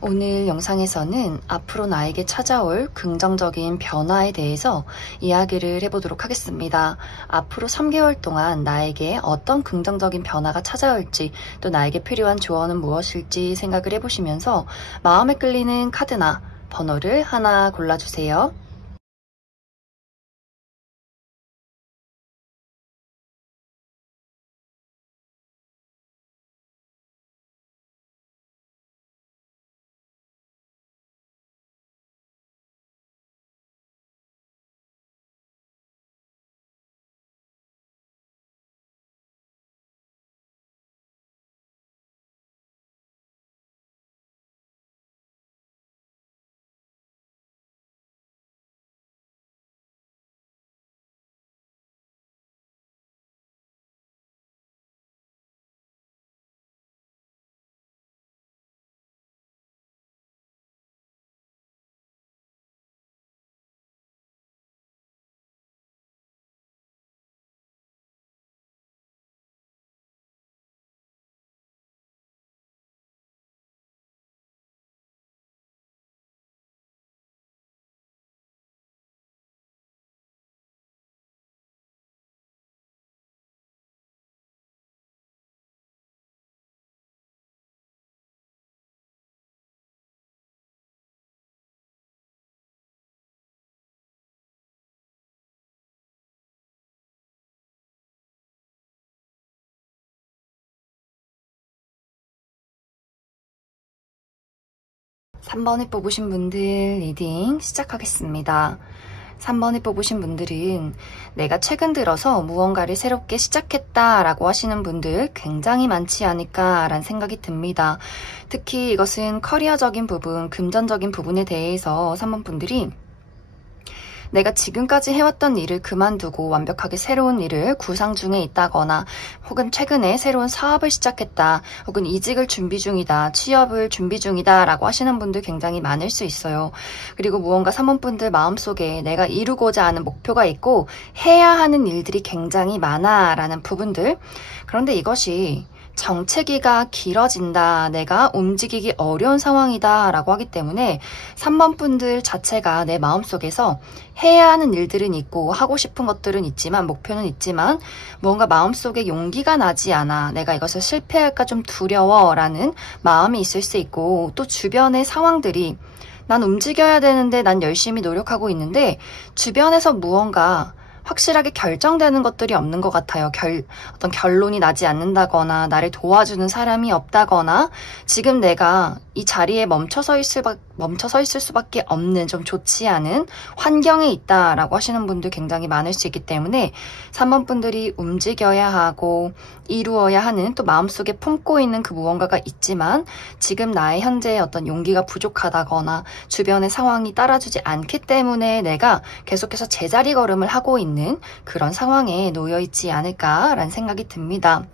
오늘 영상에서는 앞으로 나에게 찾아올 긍정적인 변화에 대해서 이야기를 해보도록 하겠습니다. 앞으로 3개월 동안 나에게 어떤 긍정적인 변화가 찾아올지, 또 나에게 필요한 조언은 무엇일지 생각을 해보시면서 마음에 끌리는 카드나 번호를 하나 골라주세요. 삼 번을 뽑으신 분들 리딩 시작하겠습니다. 3번을 뽑으신 분들은 내가 최근 들어서 무언가를 새롭게 시작했다라고 하시는 분들 굉장히 많지 않을까라는 생각이 듭니다. 특히 이것은 커리어적인 부분, 금전적인 부분에 대해서 3번 분들이 내가 지금까지 해왔던 일을 그만두고 완벽하게 새로운 일을 구상 중에 있다거나, 혹은 최근에 새로운 사업을 시작했다, 혹은 이직을 준비 중이다, 취업을 준비 중이다 라고 하시는 분들 굉장히 많을 수 있어요. 그리고 무언가 3번 분들 마음속에 내가 이루고자 하는 목표가 있고 해야 하는 일들이 굉장히 많아 라는 부분들. 그런데 이것이 정체기가 길어진다, 내가 움직이기 어려운 상황이다 라고 하기 때문에 3번 분들 자체가 내 마음속에서 해야 하는 일들은 있고 하고 싶은 것들은 있지만, 목표는 있지만 무언가 마음속에 용기가 나지 않아, 내가 이것을 실패할까 좀 두려워 라는 마음이 있을 수 있고, 또 주변의 상황들이 난 움직여야 되는데 난 열심히 노력하고 있는데 주변에서 무언가 확실하게 결정되는 것들이 없는 것 같아요. 어떤 결론이 나지 않는다거나, 나를 도와주는 사람이 없다거나, 지금 내가 이 자리에 멈춰 서 있을 수밖에 없는 좀 좋지 않은 환경에 있다라고 하시는 분들 굉장히 많을 수 있기 때문에 3번 분들이 움직여야 하고 이루어야 하는, 또 마음속에 품고 있는 그 무언가가 있지만 지금 나의 현재의 어떤 용기가 부족하다거나 주변의 상황이 따라주지 않기 때문에 내가 계속해서 제자리 걸음을 하고 있는 그런 상황에 놓여 있지 않을까라는 생각이 듭니다.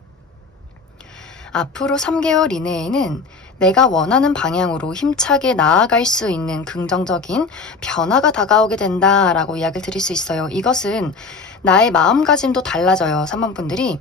앞으로 3개월 이내에는 내가 원하는 방향으로 힘차게 나아갈 수 있는 긍정적인 변화가 다가오게 된다라고 이야기를 드릴 수 있어요. 이것은 나의 마음가짐도 달라져요. 3번 분들이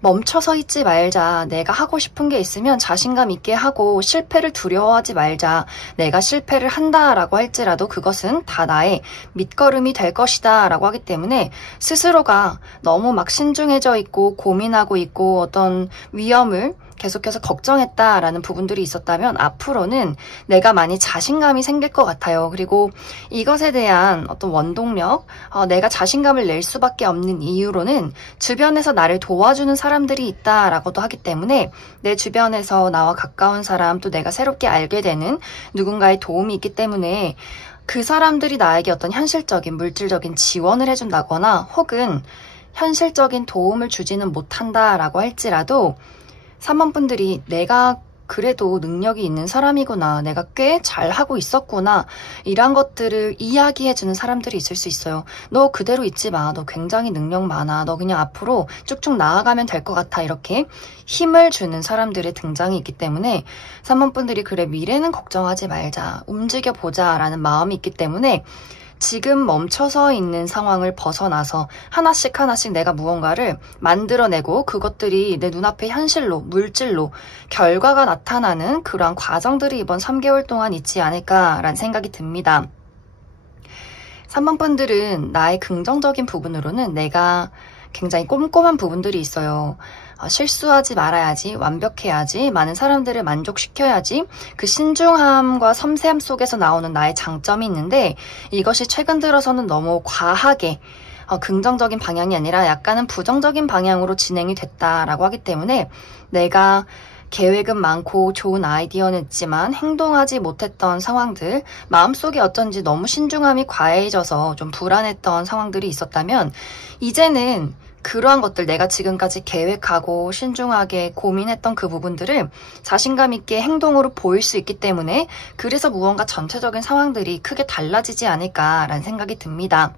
멈춰서 있지 말자, 내가 하고 싶은 게 있으면 자신감 있게 하고 실패를 두려워하지 말자, 내가 실패를 한다라고 할지라도 그것은 다 나의 밑거름이 될 것이다 라고 하기 때문에 스스로가 너무 막 신중해져 있고 고민하고 있고 어떤 위험을 계속해서 걱정했다라는 부분들이 있었다면 앞으로는 내가 많이 자신감이 생길 것 같아요. 그리고 이것에 대한 어떤 원동력, 내가 자신감을 낼 수밖에 없는 이유로는 주변에서 나를 도와주는 사람들이 있다라고도 하기 때문에 내 주변에서 나와 가까운 사람, 또 내가 새롭게 알게 되는 누군가의 도움이 있기 때문에 그 사람들이 나에게 어떤 현실적인 물질적인 지원을 해준다거나 혹은 현실적인 도움을 주지는 못한다라고 할지라도 3번 분들이 내가 그래도 능력이 있는 사람이구나, 내가 꽤 잘하고 있었구나, 이런 것들을 이야기해주는 사람들이 있을 수 있어요. 너 그대로 있지 마, 너 굉장히 능력 많아, 너 그냥 앞으로 쭉쭉 나아가면 될 것 같아, 이렇게 힘을 주는 사람들의 등장이 있기 때문에 3번 분들이 그래, 미래는 걱정하지 말자, 움직여보자 라는 마음이 있기 때문에 지금 멈춰서 있는 상황을 벗어나서 하나씩 하나씩 내가 무언가를 만들어내고 그것들이 내 눈앞에 현실로, 물질로 결과가 나타나는 그러한 과정들이 이번 3개월 동안 있지 않을까라는 생각이 듭니다. 3번 분들은 나의 긍정적인 부분으로는 내가 굉장히 꼼꼼한 부분들이 있어요. 실수하지 말아야지, 완벽해야지, 많은 사람들을 만족시켜야지, 그 신중함과 섬세함 속에서 나오는 나의 장점이 있는데 이것이 최근 들어서는 너무 과하게 긍정적인 방향이 아니라 약간은 부정적인 방향으로 진행이 됐다라고 하기 때문에 내가 계획은 많고 좋은 아이디어는 있지만 행동하지 못했던 상황들, 마음속에 어쩐지 너무 신중함이 과해져서 좀 불안했던 상황들이 있었다면 이제는 그러한 것들, 내가 지금까지 계획하고 신중하게 고민했던 그 부분들을 자신감 있게 행동으로 보일 수 있기 때문에 그래서 무언가 전체적인 상황들이 크게 달라지지 않을까라는 생각이 듭니다.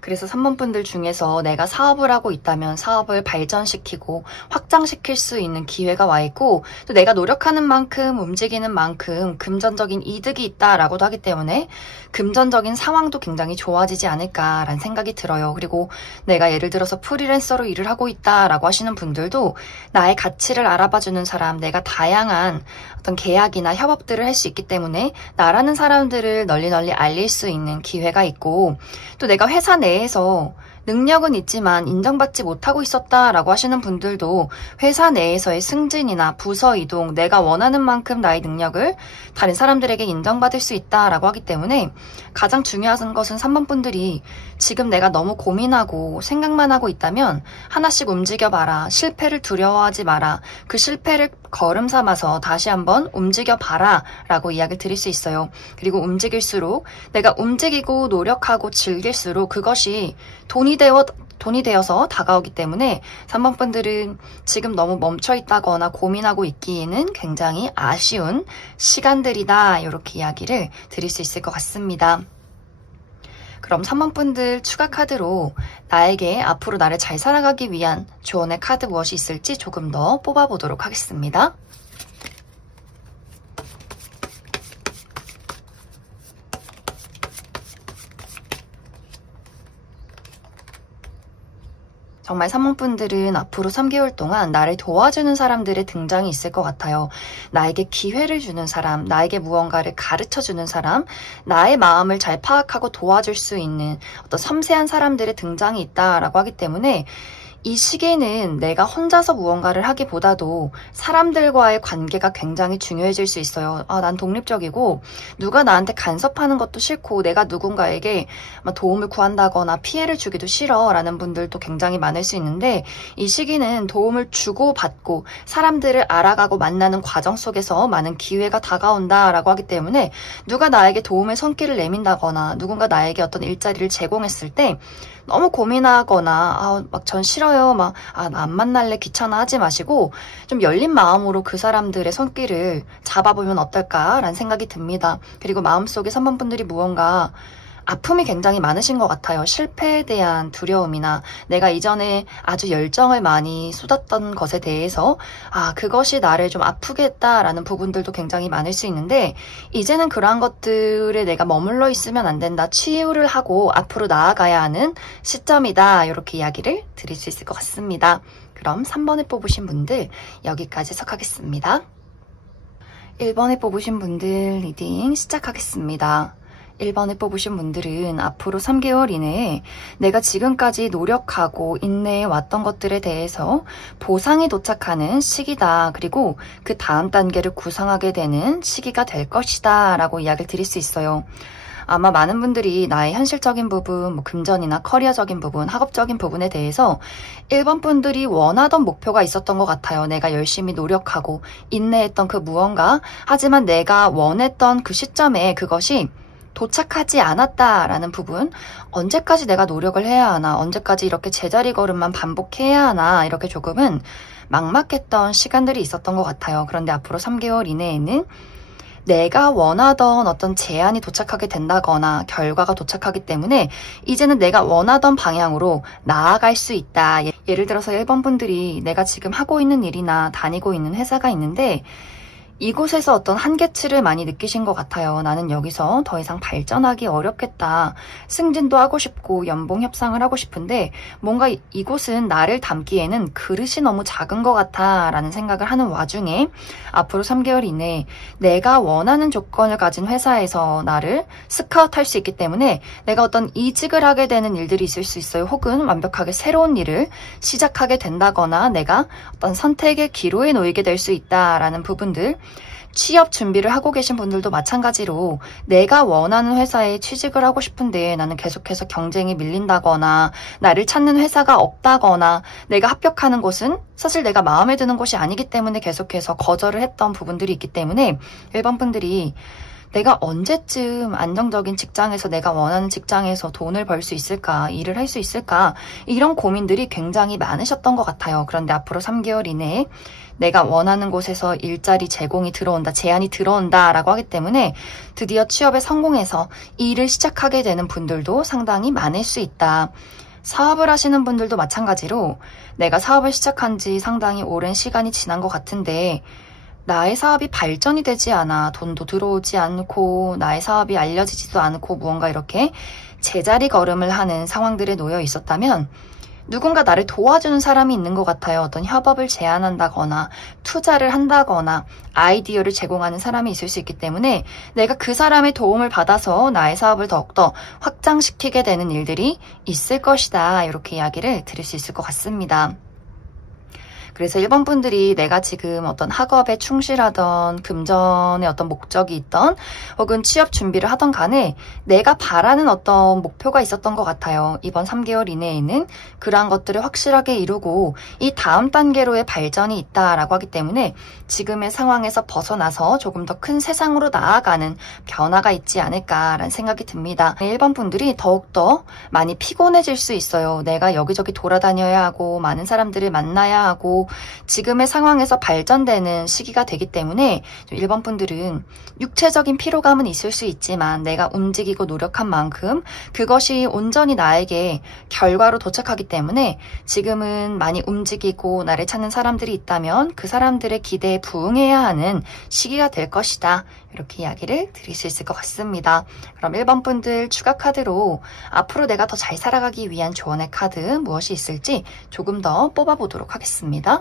그래서 3번 분들 중에서 내가 사업을 하고 있다면 사업을 발전시키고 확장시킬 수 있는 기회가 와 있고, 또 내가 노력하는 만큼 움직이는 만큼 금전적인 이득이 있다라고도 하기 때문에 금전적인 상황도 굉장히 좋아지지 않을까라는 생각이 들어요. 그리고 내가 예를 들어서 프리랜서로 일을 하고 있다라고 하시는 분들도 나의 가치를 알아봐주는 사람, 내가 다양한 어떤 계약이나 협업들을 할 수 있기 때문에 나라는 사람들을 널리 알릴 수 있는 기회가 있고, 또 내가 회사 내에서 능력은 있지만 인정받지 못하고 있었다라고 하시는 분들도 회사 내에서의 승진이나 부서 이동, 내가 원하는 만큼 나의 능력을 다른 사람들에게 인정받을 수 있다라고 하기 때문에 가장 중요한 것은 3번 분들이 지금 내가 너무 고민하고 생각만 하고 있다면 하나씩 움직여봐라. 실패를 두려워하지 마라. 그 실패를 걸음 삼아서 다시 한번 움직여봐라 라고 이야기를 드릴 수 있어요. 그리고 움직일수록, 내가 움직이고 노력하고 즐길수록 그것이 돈이 되어서 다가오기 때문에 3번 분들은 지금 너무 멈춰있다거나 고민하고 있기에는 굉장히 아쉬운 시간들이다, 이렇게 이야기를 드릴 수 있을 것 같습니다. 그럼 3번 분들 추가 카드로 나에게 앞으로 나를 잘 살아가기 위한 조언의 카드 무엇이 있을지 조금 더 뽑아보도록 하겠습니다. 정말 3번 분들은 앞으로 3개월 동안 나를 도와주는 사람들의 등장이 있을 것 같아요. 나에게 기회를 주는 사람, 나에게 무언가를 가르쳐주는 사람, 나의 마음을 잘 파악하고 도와줄 수 있는 어떤 섬세한 사람들의 등장이 있다라고 하기 때문에 이 시기에는 내가 혼자서 무언가를 하기보다도 사람들과의 관계가 굉장히 중요해질 수 있어요. 난 독립적이고 누가 나한테 간섭하는 것도 싫고 내가 누군가에게 도움을 구한다거나 피해를 주기도 싫어 라는 분들도 굉장히 많을 수 있는데, 이 시기는 도움을 주고받고 사람들을 알아가고 만나는 과정 속에서 많은 기회가 다가온다라고 하기 때문에 누가 나에게 도움의 손길을 내민다거나 누군가 나에게 어떤 일자리를 제공했을 때 너무 고민하거나 전 싫어요, 나 안 만날래, 귀찮아 하지 마시고 좀 열린 마음으로 그 사람들의 손길을 잡아보면 어떨까라는 생각이 듭니다. 그리고 마음속에 3번 분들이 무언가 아픔이 굉장히 많으신 것 같아요. 실패에 대한 두려움이나 내가 이전에 아주 열정을 많이 쏟았던 것에 대해서 그것이 나를 좀 아프게 했다라는 부분들도 굉장히 많을 수 있는데, 이제는 그러한 것들에 내가 머물러 있으면 안 된다. 치유를 하고 앞으로 나아가야 하는 시점이다. 이렇게 이야기를 드릴 수 있을 것 같습니다. 그럼 3번을 뽑으신 분들 여기까지 해석하겠습니다. 1번을 뽑으신 분들 리딩 시작하겠습니다. 1번을 뽑으신 분들은 앞으로 3개월 이내에 내가 지금까지 노력하고 인내해 왔던 것들에 대해서 보상이 도착하는 시기다. 그리고 그 다음 단계를 구상하게 되는 시기가 될 것이다 라고 이야기를 드릴 수 있어요. 아마 많은 분들이 나의 현실적인 부분, 금전이나 커리어적인 부분, 학업적인 부분에 대해서 1번 분들이 원하던 목표가 있었던 것 같아요. 내가 열심히 노력하고 인내했던 그 무언가, 하지만 내가 원했던 그 시점에 그것이 도착하지 않았다라는 부분, 언제까지 내가 노력을 해야 하나, 언제까지 이렇게 제자리 걸음만 반복해야 하나, 이렇게 조금은 막막했던 시간들이 있었던 것 같아요. 그런데 앞으로 3개월 이내에는 내가 원하던 어떤 제안이 도착하게 된다거나 결과가 도착하기 때문에 이제는 내가 원하던 방향으로 나아갈 수 있다. 예를 들어서 1번 분들이 내가 지금 하고 있는 일이나 다니고 있는 회사가 있는데 이곳에서 어떤 한계치를 많이 느끼신 것 같아요. 나는 여기서 더 이상 발전하기 어렵겠다. 승진도 하고 싶고 연봉 협상을 하고 싶은데 뭔가 이곳은 나를 담기에는 그릇이 너무 작은 것 같아 라는 생각을 하는 와중에 앞으로 3개월 이내에 내가 원하는 조건을 가진 회사에서 나를 스카우트할 수 있기 때문에 내가 어떤 이직을 하게 되는 일들이 있을 수 있어요. 혹은 완벽하게 새로운 일을 시작하게 된다거나 내가 어떤 선택의 기로에 놓이게 될 수 있다라는 부분들, 취업 준비를 하고 계신 분들도 마찬가지로 내가 원하는 회사에 취직을 하고 싶은데 나는 계속해서 경쟁이 밀린다거나 나를 찾는 회사가 없다거나 내가 합격하는 곳은 사실 내가 마음에 드는 곳이 아니기 때문에 계속해서 거절을 했던 부분들이 있기 때문에 1번 분들이 내가 언제쯤 안정적인 직장에서 내가 원하는 직장에서 돈을 벌 수 있을까, 일을 할 수 있을까, 이런 고민들이 굉장히 많으셨던 것 같아요. 그런데 앞으로 3개월 이내에 내가 원하는 곳에서 일자리 제공이 들어온다, 제안이 들어온다 라고 하기 때문에 드디어 취업에 성공해서 일을 시작하게 되는 분들도 상당히 많을 수 있다. 사업을 하시는 분들도 마찬가지로 내가 사업을 시작한 지 상당히 오랜 시간이 지난 것 같은데 나의 사업이 발전이 되지 않아, 돈도 들어오지 않고 나의 사업이 알려지지도 않고 무언가 이렇게 제자리 걸음을 하는 상황들에 놓여 있었다면 누군가 나를 도와주는 사람이 있는 것 같아요. 어떤 협업을 제안한다거나 투자를 한다거나 아이디어를 제공하는 사람이 있을 수 있기 때문에 내가 그 사람의 도움을 받아서 나의 사업을 더욱더 확장시키게 되는 일들이 있을 것이다. 이렇게 이야기를 드릴 수 있을 것 같습니다. 그래서 1번 분들이 내가 지금 어떤 학업에 충실하던 금전의 어떤 목적이 있던 혹은 취업 준비를 하던 간에 내가 바라는 어떤 목표가 있었던 것 같아요. 이번 3개월 이내에는 그러한 것들을 확실하게 이루고 이 다음 단계로의 발전이 있다라고 하기 때문에 지금의 상황에서 벗어나서 조금 더 큰 세상으로 나아가는 변화가 있지 않을까라는 생각이 듭니다. 1번 분들이 더욱더 많이 피곤해질 수 있어요. 내가 여기저기 돌아다녀야 하고 많은 사람들을 만나야 하고 지금의 상황에서 발전되는 시기가 되기 때문에 1번 분들은 육체적인 피로감은 있을 수 있지만 내가 움직이고 노력한 만큼 그것이 온전히 나에게 결과로 도착하기 때문에 지금은 많이 움직이고 나를 찾는 사람들이 있다면 그 사람들의 기대에 부응해야 하는 시기가 될 것이다. 이렇게 이야기를 드릴 수 있을 것 같습니다. 그럼 1번 분들 추가 카드로 앞으로 내가 더 잘 살아가기 위한 조언의 카드 무엇이 있을지 조금 더 뽑아보도록 하겠습니다.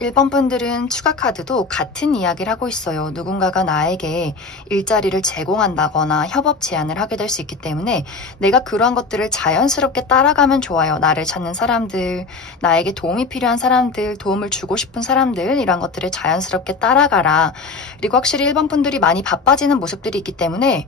1번 분들은 추가 카드도 같은 이야기를 하고 있어요. 누군가가 나에게 일자리를 제공한다거나 협업 제안을 하게 될 수 있기 때문에 내가 그러한 것들을 자연스럽게 따라가면 좋아요. 나를 찾는 사람들, 나에게 도움이 필요한 사람들, 도움을 주고 싶은 사람들 이런 것들을 자연스럽게 따라가라. 그리고 확실히 1번 분들이 많이 바빠지는 모습들이 있기 때문에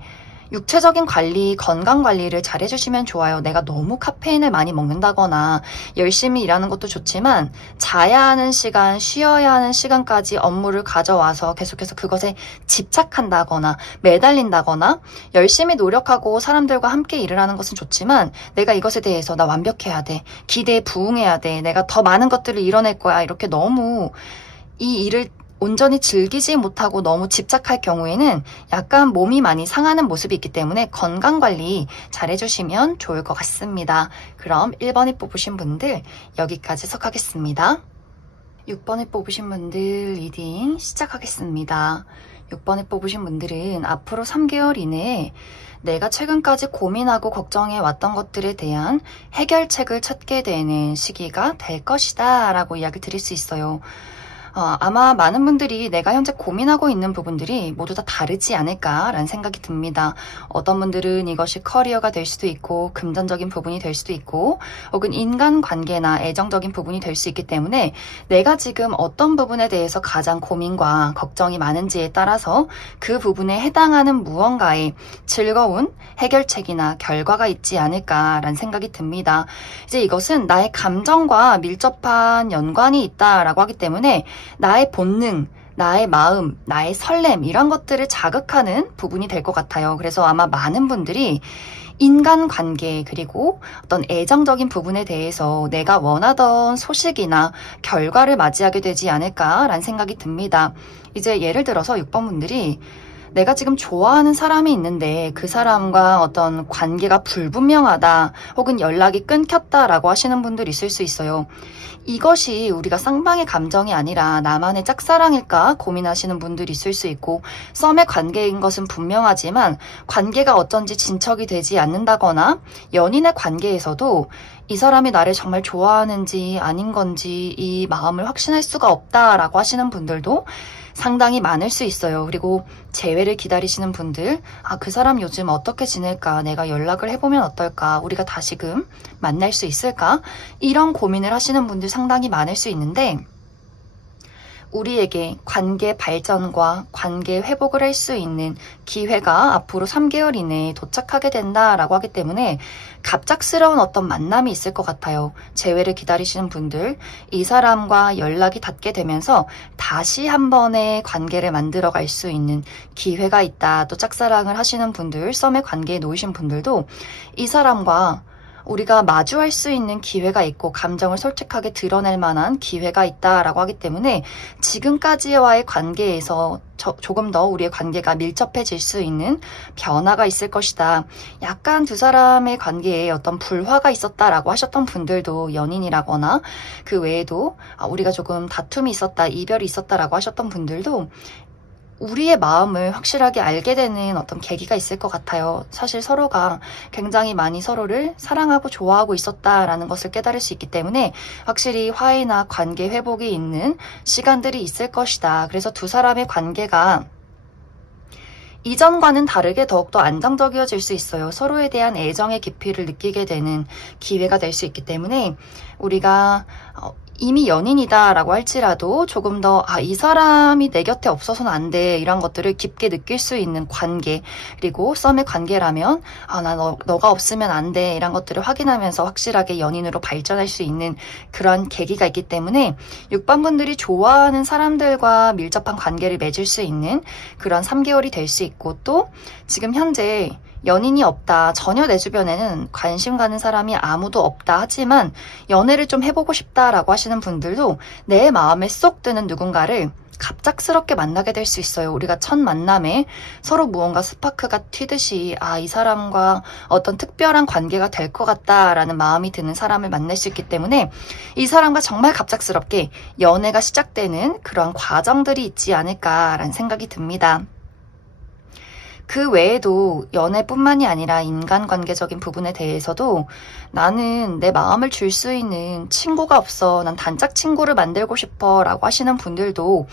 육체적인 관리, 건강 관리를 잘 해주시면 좋아요. 내가 너무 카페인을 많이 먹는다거나 열심히 일하는 것도 좋지만 자야 하는 시간, 쉬어야 하는 시간까지 업무를 가져와서 계속해서 그것에 집착한다거나 매달린다거나 열심히 노력하고 사람들과 함께 일을 하는 것은 좋지만 내가 이것에 대해서 나 완벽해야 돼. 기대에 부응해야 돼. 내가 더 많은 것들을 이뤄낼 거야. 이렇게 너무 이 일을 온전히 즐기지 못하고 너무 집착할 경우에는 약간 몸이 많이 상하는 모습이 있기 때문에 건강관리 잘 해주시면 좋을 것 같습니다. 그럼 1번에 뽑으신 분들 여기까지 석하겠습니다. 6번에 뽑으신 분들 리딩 시작하겠습니다. 6번에 뽑으신 분들은 앞으로 3개월 이내에 내가 최근까지 고민하고 걱정해 왔던 것들에 대한 해결책을 찾게 되는 시기가 될 것이다 라고 이야기 드릴 수 있어요. 아마 많은 분들이 내가 현재 고민하고 있는 부분들이 모두 다 다르지 않을까라는 생각이 듭니다. 어떤 분들은 이것이 커리어가 될 수도 있고 금전적인 부분이 될 수도 있고 혹은 인간관계나 애정적인 부분이 될 수 있기 때문에 내가 지금 어떤 부분에 대해서 가장 고민과 걱정이 많은지에 따라서 그 부분에 해당하는 무언가의 즐거운 해결책이나 결과가 있지 않을까라는 생각이 듭니다. 이제 이것은 나의 감정과 밀접한 연관이 있다라고 하기 때문에 나의 본능, 나의 마음, 나의 설렘 이런 것들을 자극하는 부분이 될 것 같아요. 그래서 아마 많은 분들이 인간관계 그리고 어떤 애정적인 부분에 대해서 내가 원하던 소식이나 결과를 맞이하게 되지 않을까라는 생각이 듭니다. 이제 예를 들어서 6번 분들이 내가 지금 좋아하는 사람이 있는데 그 사람과 어떤 관계가 불분명하다 혹은 연락이 끊겼다라고 하시는 분들 있을 수 있어요. 이것이 우리가 쌍방의 감정이 아니라 나만의 짝사랑일까 고민하시는 분들이 있을 수 있고, 썸의 관계인 것은 분명하지만 관계가 어쩐지 진척이 되지 않는다거나 연인의 관계에서도 이 사람이 나를 정말 좋아하는지 아닌 건지 이 마음을 확신할 수가 없다라고 하시는 분들도 상당히 많을 수 있어요. 그리고 재회를 기다리시는 분들, 그 사람 요즘 어떻게 지낼까? 내가 연락을 해보면 어떨까? 우리가 다시금 만날 수 있을까? 이런 고민을 하시는 분들 상당히 많을 수 있는데, 우리에게 관계 발전과 관계 회복을 할 수 있는 기회가 앞으로 3개월 이내에 도착하게 된다라고 하기 때문에 갑작스러운 어떤 만남이 있을 것 같아요. 재회를 기다리시는 분들, 이 사람과 연락이 닿게 되면서 다시 한 번의 관계를 만들어 갈 수 있는 기회가 있다. 또 짝사랑을 하시는 분들, 썸의 관계에 놓이신 분들도 이 사람과 우리가 마주할 수 있는 기회가 있고 감정을 솔직하게 드러낼 만한 기회가 있다라고 하기 때문에 지금까지와의 관계에서 조금 더 우리의 관계가 밀접해질 수 있는 변화가 있을 것이다. 약간 두 사람의 관계에 어떤 불화가 있었다라고 하셨던 분들도, 연인이라거나 그 외에도 우리가 조금 다툼이 있었다, 이별이 있었다라고 하셨던 분들도 우리의 마음을 확실하게 알게 되는 어떤 계기가 있을 것 같아요. 사실 서로가 굉장히 많이 서로를 사랑하고 좋아하고 있었다라는 것을 깨달을 수 있기 때문에 확실히 화해나 관계 회복이 있는 시간들이 있을 것이다. 그래서 두 사람의 관계가 이전과는 다르게 더욱더 안정적이어질 수 있어요. 서로에 대한 애정의 깊이를 느끼게 되는 기회가 될 수 있기 때문에 우리가 이미 연인이다라고 할지라도 조금 더 이 사람이 내 곁에 없어서는 안 돼, 이런 것들을 깊게 느낄 수 있는 관계, 그리고 썸의 관계라면 너가 없으면 안 돼, 이런 것들을 확인하면서 확실하게 연인으로 발전할 수 있는 그런 계기가 있기 때문에 6번 분들이 좋아하는 사람들과 밀접한 관계를 맺을 수 있는 그런 3개월이 될 수 있고, 또 지금 현재 연인이 없다, 전혀 내 주변에는 관심 가는 사람이 아무도 없다 하지만 연애를 좀 해보고 싶다라고 하시는 분들도 내 마음에 쏙 드는 누군가를 갑작스럽게 만나게 될 수 있어요. 우리가 첫 만남에 서로 무언가 스파크가 튀듯이 이 사람과 어떤 특별한 관계가 될 것 같다라는 마음이 드는 사람을 만날 수 있기 때문에 이 사람과 정말 갑작스럽게 연애가 시작되는 그런 과정들이 있지 않을까라는 생각이 듭니다. 그 외에도 연애뿐만이 아니라 인간관계적인 부분에 대해서도 나는 내 마음을 줄 수 있는 친구가 없어, 난 단짝 친구를 만들고 싶어 라고 하시는 분들도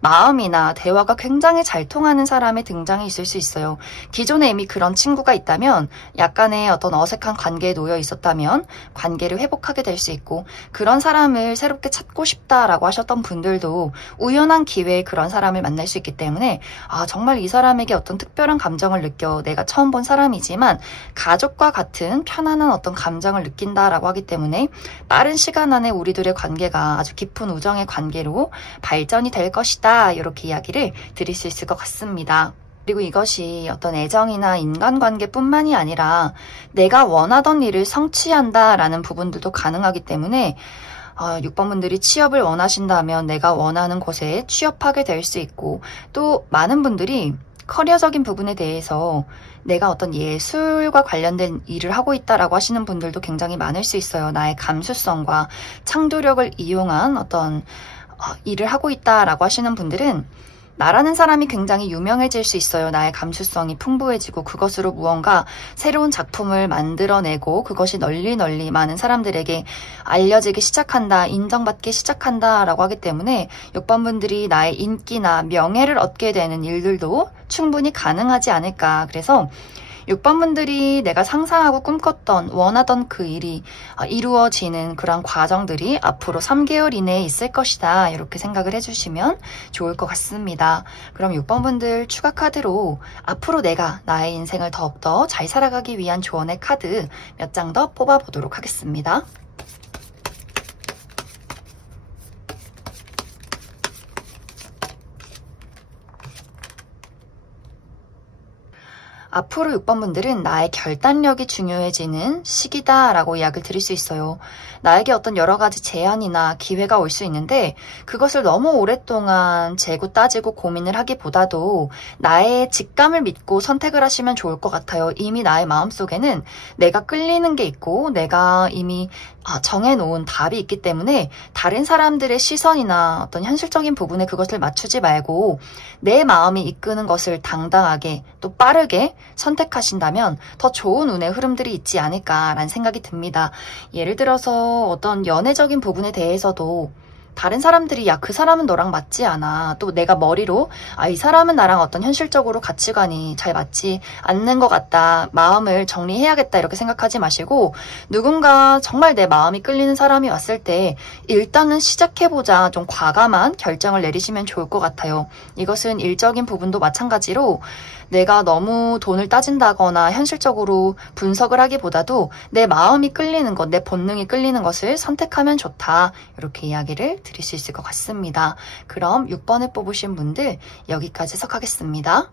마음이나 대화가 굉장히 잘 통하는 사람의 등장이 있을 수 있어요. 기존에 이미 그런 친구가 있다면, 약간의 어떤 어색한 관계에 놓여 있었다면 관계를 회복하게 될 수 있고, 그런 사람을 새롭게 찾고 싶다라고 하셨던 분들도 우연한 기회에 그런 사람을 만날 수 있기 때문에 정말 이 사람에게 어떤 특별한 감정을 느껴, 내가 처음 본 사람이지만 가족과 같은 편안한 어떤 감정을 느낀다라고 하기 때문에 빠른 시간 안에 우리들의 관계가 아주 깊은 우정의 관계로 발전이 될 것이다, 이렇게 이야기를 드릴 수 있을 것 같습니다. 그리고 이것이 어떤 애정이나 인간관계뿐만이 아니라 내가 원하던 일을 성취한다라는 부분들도 가능하기 때문에 6번 분들이 취업을 원하신다면 내가 원하는 곳에 취업하게 될 수 있고, 또 많은 분들이 커리어적인 부분에 대해서 내가 어떤 예술과 관련된 일을 하고 있다라고 하시는 분들도 굉장히 많을 수 있어요. 나의 감수성과 창조력을 이용한 어떤 일을 하고 있다라고 하시는 분들은 나라는 사람이 굉장히 유명해질 수 있어요. 나의 감수성이 풍부해지고 그것으로 무언가 새로운 작품을 만들어내고 그것이 널리 많은 사람들에게 알려지기 시작한다, 인정받기 시작한다 라고 하기 때문에 6번 분들이 나의 인기나 명예를 얻게 되는 일들도 충분히 가능하지 않을까. 그래서 6번 분들이 내가 상상하고 꿈꿨던, 원하던 그 일이 이루어지는 그런 과정들이 앞으로 3개월 이내에 있을 것이다, 이렇게 생각을 해주시면 좋을 것 같습니다. 그럼 6번 분들 추가 카드로 앞으로 내가 나의 인생을 더욱더 잘 살아가기 위한 조언의 카드 몇 장 더 뽑아보도록 하겠습니다. 앞으로 6번 분들은 나의 결단력이 중요해지는 시기다라고 이야기를 드릴 수 있어요. 나에게 어떤 여러 가지 제안이나 기회가 올 수 있는데 그것을 너무 오랫동안 재고 따지고 고민을 하기보다도 나의 직감을 믿고 선택을 하시면 좋을 것 같아요. 이미 나의 마음속에는 내가 끌리는 게 있고 내가 이미 정해놓은 답이 있기 때문에 다른 사람들의 시선이나 어떤 현실적인 부분에 그것을 맞추지 말고 내 마음이 이끄는 것을 당당하게 또 빠르게 선택하신다면 더 좋은 운의 흐름들이 있지 않을까라는 생각이 듭니다. 예를 들어서 어떤 연애적인 부분에 대해서도 다른 사람들이 야, 그 사람은 너랑 맞지 않아. 또 내가 머리로 이 사람은 나랑 어떤 현실적으로 가치관이 잘 맞지 않는 것 같다. 마음을 정리해야겠다. 이렇게 생각하지 마시고 누군가 정말 내 마음이 끌리는 사람이 왔을 때 일단은 시작해보자. 좀 과감한 결정을 내리시면 좋을 것 같아요. 이것은 일적인 부분도 마찬가지로 내가 너무 돈을 따진다거나 현실적으로 분석을 하기보다도 내 마음이 끌리는 것, 내 본능이 끌리는 것을 선택하면 좋다. 이렇게 이야기를 드릴 수 있을 것 같습니다. 그럼 6번을 뽑으신 분들 여기까지 해석하겠습니다.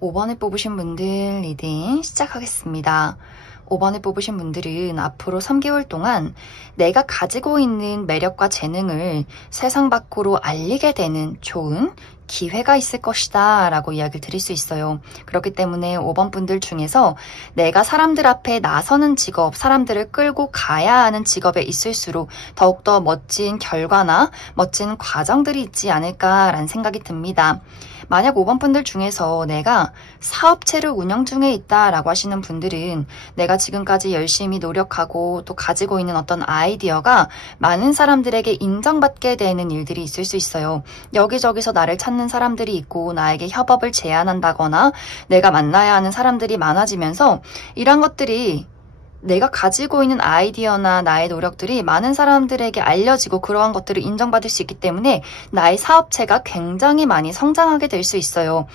5번을 뽑으신 분들 리딩 시작하겠습니다. 5번을 뽑으신 분들은 앞으로 3개월 동안 내가 가지고 있는 매력과 재능을 세상 밖으로 알리게 되는 좋은 기회가 있을 것이다 라고 이야기를 드릴 수 있어요. 그렇기 때문에 5번 분들 중에서 내가 사람들 앞에 나서는 직업, 사람들을 끌고 가야 하는 직업에 있을수록 더욱더 멋진 결과나 멋진 과정들이 있지 않을까라는 생각이 듭니다. 만약 5번 분들 중에서 내가 사업체를 운영 중에 있다라고 하시는 분들은 내가 지금까지 열심히 노력하고 또 가지고 있는 어떤 아이디어가 많은 사람들에게 인정받게 되는 일들이 있을 수 있어요. 여기저기서 나를 찾는 사람들이 있고 나에게 협업을 제안한다거나 내가 만나야 하는 사람들이 많아지면서 이런 것들이 내가 가지고 있는 아이디어나 나의 노력들이 많은 사람들에게 알려지고 그러한 것들을 인정받을 수 있기 때문에 나의 사업체가 굉장히 많이 성장하게 될 수 있어요.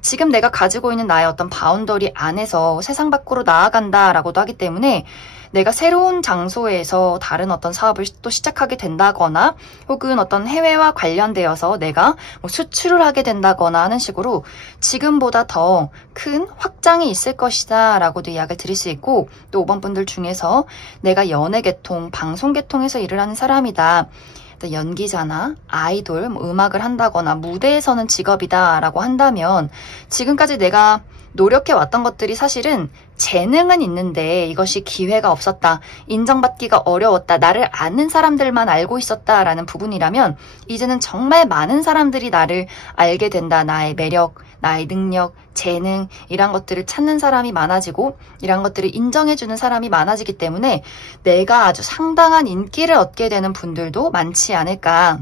지금 내가 가지고 있는 나의 어떤 바운더리 안에서 세상 밖으로 나아간다라고도 하기 때문에 내가 새로운 장소에서 다른 어떤 사업을 또 시작하게 된다거나 혹은 어떤 해외와 관련되어서 내가 수출을 하게 된다거나 하는 식으로 지금보다 더 큰 확장이 있을 것이다 라고도 이야기를 드릴 수 있고 또 5번 분들 중에서 내가 연예계통, 방송계통에서 일을 하는 사람이다. 연기자나 아이돌, 음악을 한다거나 무대에서는 직업이다 라고 한다면 지금까지 내가 노력해왔던 것들이 사실은 재능은 있는데 이것이 기회가 없었다, 인정받기가 어려웠다, 나를 아는 사람들만 알고 있었다라는 부분이라면 이제는 정말 많은 사람들이 나를 알게 된다. 나의 매력, 나의 능력, 재능 이런 것들을 찾는 사람이 많아지고 이런 것들을 인정해주는 사람이 많아지기 때문에 내가 아주 상당한 인기를 얻게 되는 분들도 많지 않을까.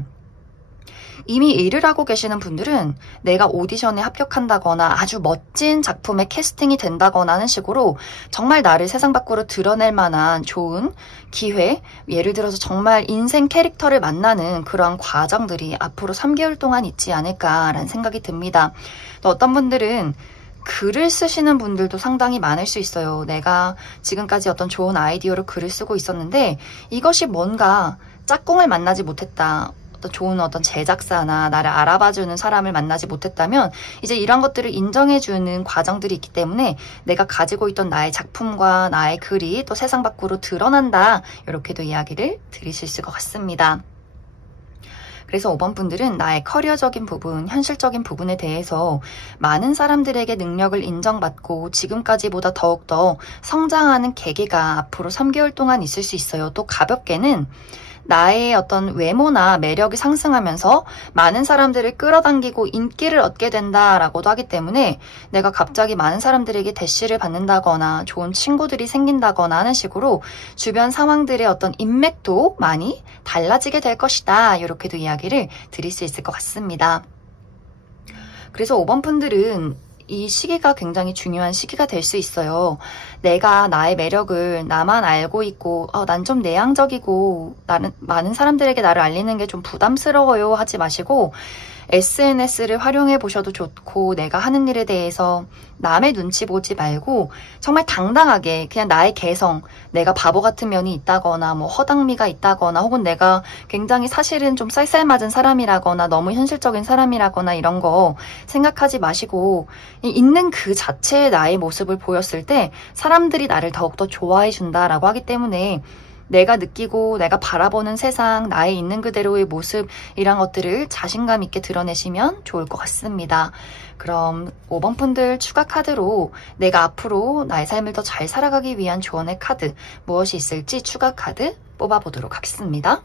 이미 일을 하고 계시는 분들은 내가 오디션에 합격한다거나 아주 멋진 작품에 캐스팅이 된다거나 하는 식으로 정말 나를 세상 밖으로 드러낼 만한 좋은 기회, 예를 들어서 정말 인생 캐릭터를 만나는 그러한 과정들이 앞으로 3개월 동안 있지 않을까라는 생각이 듭니다. 또 어떤 분들은 글을 쓰시는 분들도 상당히 많을 수 있어요. 내가 지금까지 어떤 좋은 아이디어로 글을 쓰고 있었는데 이것이 뭔가 짝꿍을 만나지 못했다. 좋은 어떤 제작사나 나를 알아봐주는 사람을 만나지 못했다면 이제 이런 것들을 인정해주는 과정들이 있기 때문에 내가 가지고 있던 나의 작품과 나의 글이 또 세상 밖으로 드러난다. 이렇게도 이야기를 드릴 수 있을 것 같습니다. 그래서 5번 분들은 나의 커리어적인 부분, 현실적인 부분에 대해서 많은 사람들에게 능력을 인정받고 지금까지보다 더욱더 성장하는 계기가 앞으로 3개월 동안 있을 수 있어요. 또 가볍게는 나의 어떤 외모나 매력이 상승하면서 많은 사람들을 끌어당기고 인기를 얻게 된다라고도 하기 때문에 내가 갑자기 많은 사람들에게 대시를 받는다거나 좋은 친구들이 생긴다거나 하는 식으로 주변 상황들의 어떤 인맥도 많이 달라지게 될 것이다. 이렇게도 이야기를 드릴 수 있을 것 같습니다. 그래서 5번 분들은 이 시기가 굉장히 중요한 시기가 될 수 있어요. 내가 나의 매력을 나만 알고 있고 난 좀 내향적이고 많은 사람들에게 나를 알리는 게 좀 부담스러워요 하지 마시고 SNS를 활용해 보셔도 좋고, 내가 하는 일에 대해서 남의 눈치 보지 말고 정말 당당하게 그냥 나의 개성, 내가 바보 같은 면이 있다거나 뭐 허당미가 있다거나 혹은 내가 굉장히 사실은 좀 쌀쌀맞은 사람이라거나 너무 현실적인 사람이라거나 이런 거 생각하지 마시고, 있는 그 자체의 나의 모습을 보였을 때 사람들이 나를 더욱더 좋아해 준다라고 하기 때문에, 내가 느끼고 내가 바라보는 세상, 나의 있는 그대로의 모습, 이런 것들을 자신감 있게 드러내시면 좋을 것 같습니다. 그럼 5번 분들 추가 카드로 내가 앞으로 나의 삶을 더 잘 살아가기 위한 조언의 카드 무엇이 있을지 추가 카드 뽑아보도록 하겠습니다.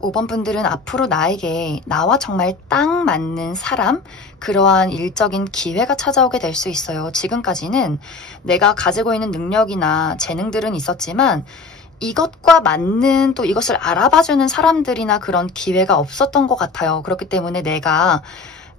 5번 분들은 앞으로 나에게 나와 정말 딱 맞는 사람, 그러한 일적인 기회가 찾아오게 될 수 있어요. 지금까지는 내가 가지고 있는 능력이나 재능들은 있었지만 이것과 맞는 또 이것을 알아봐주는 사람들이나 그런 기회가 없었던 것 같아요. 그렇기 때문에 내가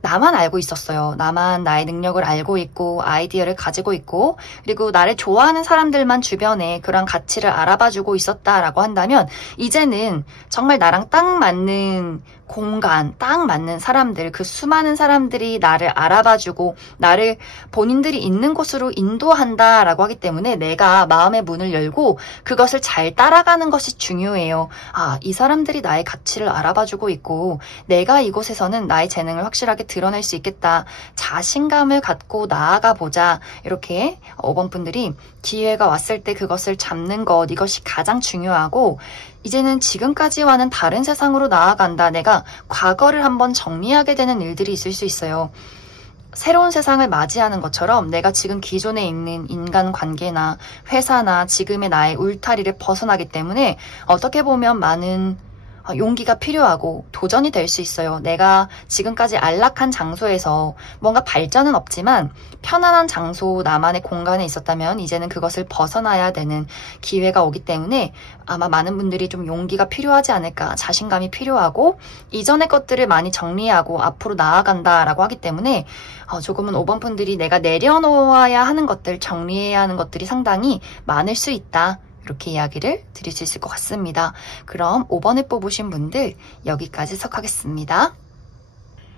나만 알고 있었어요. 나만 나의 능력을 알고 있고 아이디어를 가지고 있고 그리고 나를 좋아하는 사람들만 주변에 그런 가치를 알아봐주고 있었다라고 한다면, 이제는 정말 나랑 딱 맞는 공간, 딱 맞는 사람들, 그 수많은 사람들이 나를 알아봐주고 나를 본인들이 있는 곳으로 인도한다라고 하기 때문에 내가 마음의 문을 열고 그것을 잘 따라가는 것이 중요해요. 아, 이 사람들이 나의 가치를 알아봐주고 있고 내가 이곳에서는 나의 재능을 확실하게 드러낼 수 있겠다. 자신감을 갖고 나아가 보자. 이렇게 5번 분들이 기회가 왔을 때 그것을 잡는 것, 이것이 가장 중요하고, 이제는 지금까지와는 다른 세상으로 나아간다. 내가 과거를 한번 정리하게 되는 일들이 있을 수 있어요. 새로운 세상을 맞이하는 것처럼 내가 지금 기존에 있는 인간관계나 회사나 지금의 나의 울타리를 벗어나기 때문에 어떻게 보면 많은 용기가 필요하고 도전이 될 수 있어요. 내가 지금까지 안락한 장소에서 뭔가 발전은 없지만 편안한 장소, 나만의 공간에 있었다면 이제는 그것을 벗어나야 되는 기회가 오기 때문에 아마 많은 분들이 좀 용기가 필요하지 않을까, 자신감이 필요하고 이전의 것들을 많이 정리하고 앞으로 나아간다라고 하기 때문에 조금은 5번 분들이 내가 내려놓아야 하는 것들, 정리해야 하는 것들이 상당히 많을 수 있다. 이렇게 이야기를 드릴 수 있을 것 같습니다. 그럼 5번을 뽑으신 분들 여기까지 해석하겠습니다.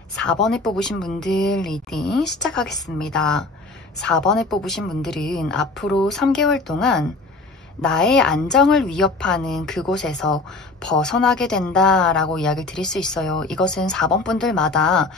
4번을 뽑으신 분들 리딩 시작하겠습니다. 4번을 뽑으신 분들은 앞으로 3개월 동안 나의 안정을 위협하는 그곳에서 벗어나게 된다라고 이야기를 드릴 수 있어요. 이것은 4번 분들마다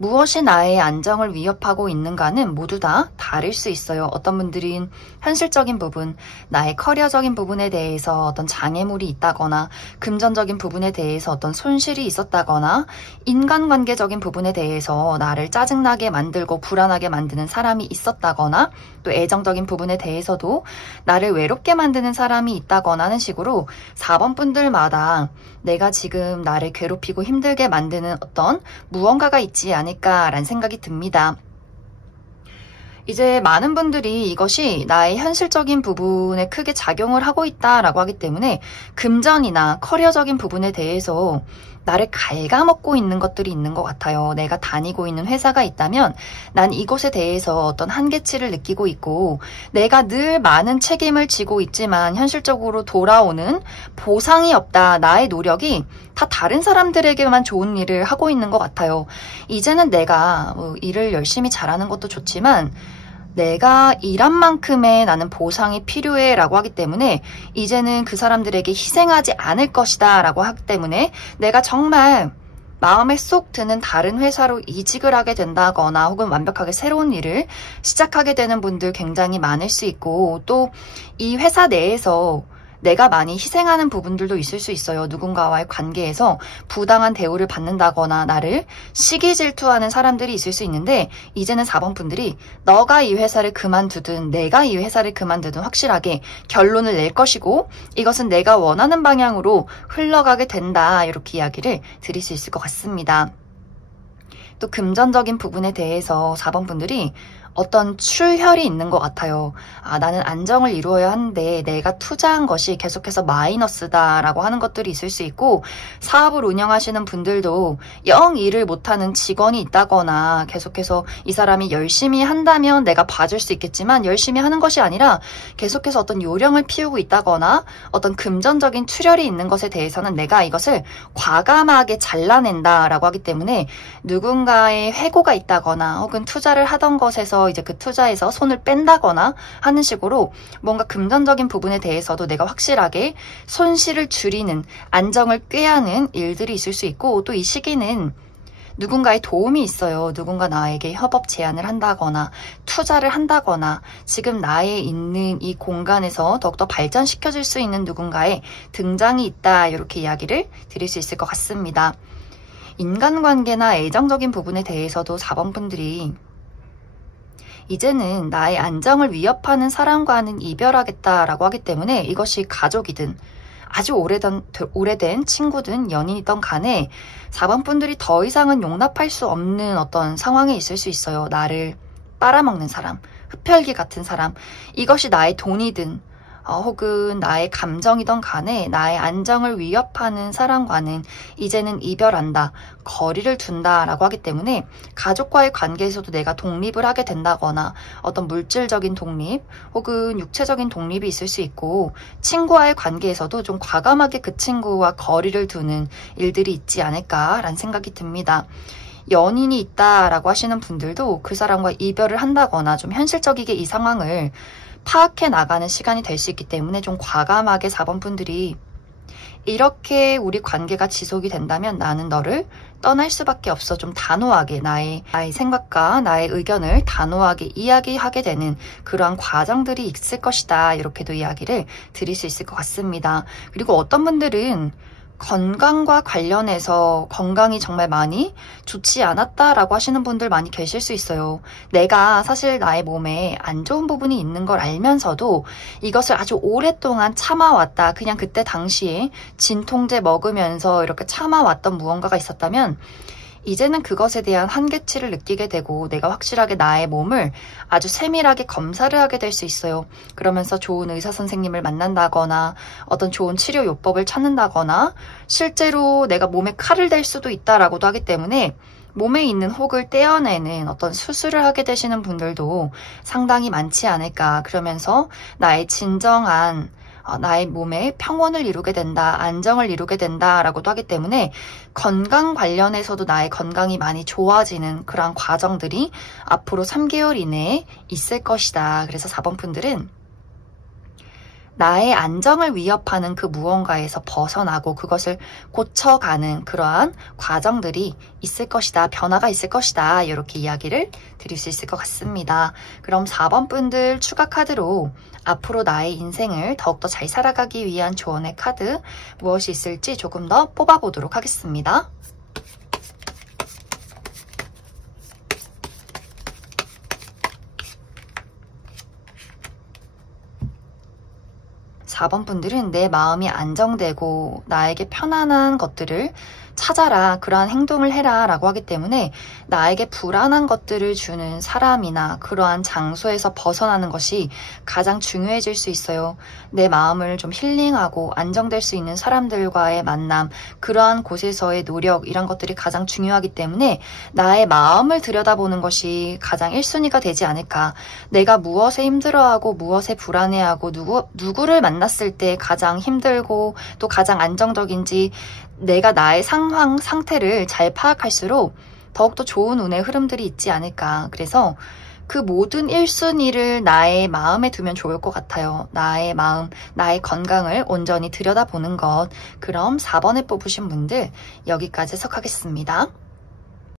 무엇이 나의 안정을 위협하고 있는가는 모두 다 다를 수 있어요. 어떤 분들은 현실적인 부분, 나의 커리어적인 부분에 대해서 어떤 장애물이 있다거나 금전적인 부분에 대해서 어떤 손실이 있었다거나 인간관계적인 부분에 대해서 나를 짜증나게 만들고 불안하게 만드는 사람이 있었다거나 또 애정적인 부분에 대해서도 나를 외롭게 만드는 사람이 있다거나 하는 식으로 4번 분들마다 내가 지금 나를 괴롭히고 힘들게 만드는 어떤 무언가가 있지 않을까라는 생각이 듭니다. 이제 많은 분들이 이것이 나의 현실적인 부분에 크게 작용을 하고 있다라고 하기 때문에 금전이나 커리어적인 부분에 대해서 나를 갉아먹고 있는 것들이 있는 것 같아요. 내가 다니고 있는 회사가 있다면 난 이곳에 대해서 어떤 한계치를 느끼고 있고 내가 늘 많은 책임을 지고 있지만 현실적으로 돌아오는 보상이 없다. 나의 노력이 다 다른 사람들에게만 좋은 일을 하고 있는 것 같아요. 이제는 내가 일을 열심히 잘하는 것도 좋지만 내가 일한 만큼의 나는 보상이 필요해 라고 하기 때문에 이제는 그 사람들에게 희생하지 않을 것이다 라고 하기 때문에 내가 정말 마음에 쏙 드는 다른 회사로 이직을 하게 된다거나 혹은 완벽하게 새로운 일을 시작하게 되는 분들 굉장히 많을 수 있고, 또 이 회사 내에서 내가 많이 희생하는 부분들도 있을 수 있어요. 누군가와의 관계에서 부당한 대우를 받는다거나 나를 시기 질투하는 사람들이 있을 수 있는데, 이제는 4번 분들이 너가 이 회사를 그만두든 내가 이 회사를 그만두든 확실하게 결론을 낼 것이고 이것은 내가 원하는 방향으로 흘러가게 된다. 이렇게 이야기를 드릴 수 있을 것 같습니다. 또 금전적인 부분에 대해서 4번 분들이 어떤 출혈이 있는 것 같아요. 아, 나는 안정을 이루어야 하는데 내가 투자한 것이 계속해서 마이너스다라고 하는 것들이 있을 수 있고, 사업을 운영하시는 분들도 영 일을 못하는 직원이 있다거나 계속해서 이 사람이 열심히 한다면 내가 봐줄 수 있겠지만 열심히 하는 것이 아니라 계속해서 어떤 요령을 피우고 있다거나 어떤 금전적인 출혈이 있는 것에 대해서는 내가 이것을 과감하게 잘라낸다라고 하기 때문에 누군가의 회고가 있다거나 혹은 투자를 하던 것에서 이제 그 투자에서 손을 뺀다거나 하는 식으로 뭔가 금전적인 부분에 대해서도 내가 확실하게 손실을 줄이는, 안정을 꾀하는 일들이 있을 수 있고, 또 이 시기는 누군가의 도움이 있어요. 누군가 나에게 협업 제안을 한다거나 투자를 한다거나 지금 나의 있는 이 공간에서 더욱더 발전시켜줄 수 있는 누군가의 등장이 있다, 이렇게 이야기를 드릴 수 있을 것 같습니다. 인간관계나 애정적인 부분에 대해서도 4번 분들이 이제는 나의 안정을 위협하는 사람과는 이별하겠다라고 하기 때문에 이것이 가족이든 아주 오래된 친구든 연인이든 간에 4번 분들이 더 이상은 용납할 수 없는 어떤 상황에 있을 수 있어요. 나를 빨아먹는 사람, 흡혈귀 같은 사람, 이것이 나의 돈이든 혹은 나의 감정이든 간에 나의 안정을 위협하는 사람과는 이제는 이별한다, 거리를 둔다라고 하기 때문에 가족과의 관계에서도 내가 독립을 하게 된다거나 어떤 물질적인 독립 혹은 육체적인 독립이 있을 수 있고, 친구와의 관계에서도 좀 과감하게 그 친구와 거리를 두는 일들이 있지 않을까라는 생각이 듭니다. 연인이 있다라고 하시는 분들도 그 사람과 이별을 한다거나 좀 현실적이게 이 상황을 파악해 나가는 시간이 될 수 있기 때문에 좀 과감하게 4번 분들이 이렇게 우리 관계가 지속이 된다면 나는 너를 떠날 수밖에 없어, 좀 단호하게 나의 생각과 나의 의견을 단호하게 이야기하게 되는 그러한 과정들이 있을 것이다, 이렇게도 이야기를 드릴 수 있을 것 같습니다. 그리고 어떤 분들은 건강과 관련해서 건강이 정말 많이 좋지 않았다라고 하시는 분들 많이 계실 수 있어요. 내가 사실 나의 몸에 안 좋은 부분이 있는 걸 알면서도 이것을 아주 오랫동안 참아왔다, 그냥 그때 당시에 진통제 먹으면서 이렇게 참아왔던 무언가가 있었다면 이제는 그것에 대한 한계치를 느끼게 되고 내가 확실하게 나의 몸을 아주 세밀하게 검사를 하게 될 수 있어요. 그러면서 좋은 의사 선생님을 만난다거나 어떤 좋은 치료 요법을 찾는다거나 실제로 내가 몸에 칼을 댈 수도 있다라고도 하기 때문에 몸에 있는 혹을 떼어내는 어떤 수술을 하게 되시는 분들도 상당히 많지 않을까. 그러면서 나의 진정한 나의 몸에 평온을 이루게 된다, 안정을 이루게 된다라고도 하기 때문에 건강 관련해서도 나의 건강이 많이 좋아지는 그런 과정들이 앞으로 3개월 이내에 있을 것이다. 그래서 4번 분들은 나의 안정을 위협하는 그 무언가에서 벗어나고 그것을 고쳐가는 그러한 과정들이 있을 것이다, 변화가 있을 것이다, 이렇게 이야기를 드릴 수 있을 것 같습니다. 그럼 4번 분들 추가 카드로 앞으로 나의 인생을 더욱더 잘 살아가기 위한 조언의 카드 무엇이 있을지 조금 더 뽑아보도록 하겠습니다. 4번 분들은 내 마음이 안정되고 나에게 편안한 것들을 찾아라, 그러한 행동을 해라 라고 하기 때문에 나에게 불안한 것들을 주는 사람이나 그러한 장소에서 벗어나는 것이 가장 중요해질 수 있어요. 내 마음을 좀 힐링하고 안정될 수 있는 사람들과의 만남, 그러한 곳에서의 노력, 이런 것들이 가장 중요하기 때문에 나의 마음을 들여다보는 것이 가장 1순위가 되지 않을까. 내가 무엇에 힘들어하고 무엇에 불안해하고 누구를 만났을 때 가장 힘들고 또 가장 안정적인지 내가 나의 상태를 잘 파악할수록 더욱더 좋은 운의 흐름들이 있지 않을까. 그래서 그 모든 1순위를 나의 마음에 두면 좋을 것 같아요. 나의 마음, 나의 건강을 온전히 들여다보는 것. 그럼 4번에 뽑으신 분들 여기까지 해석하겠습니다.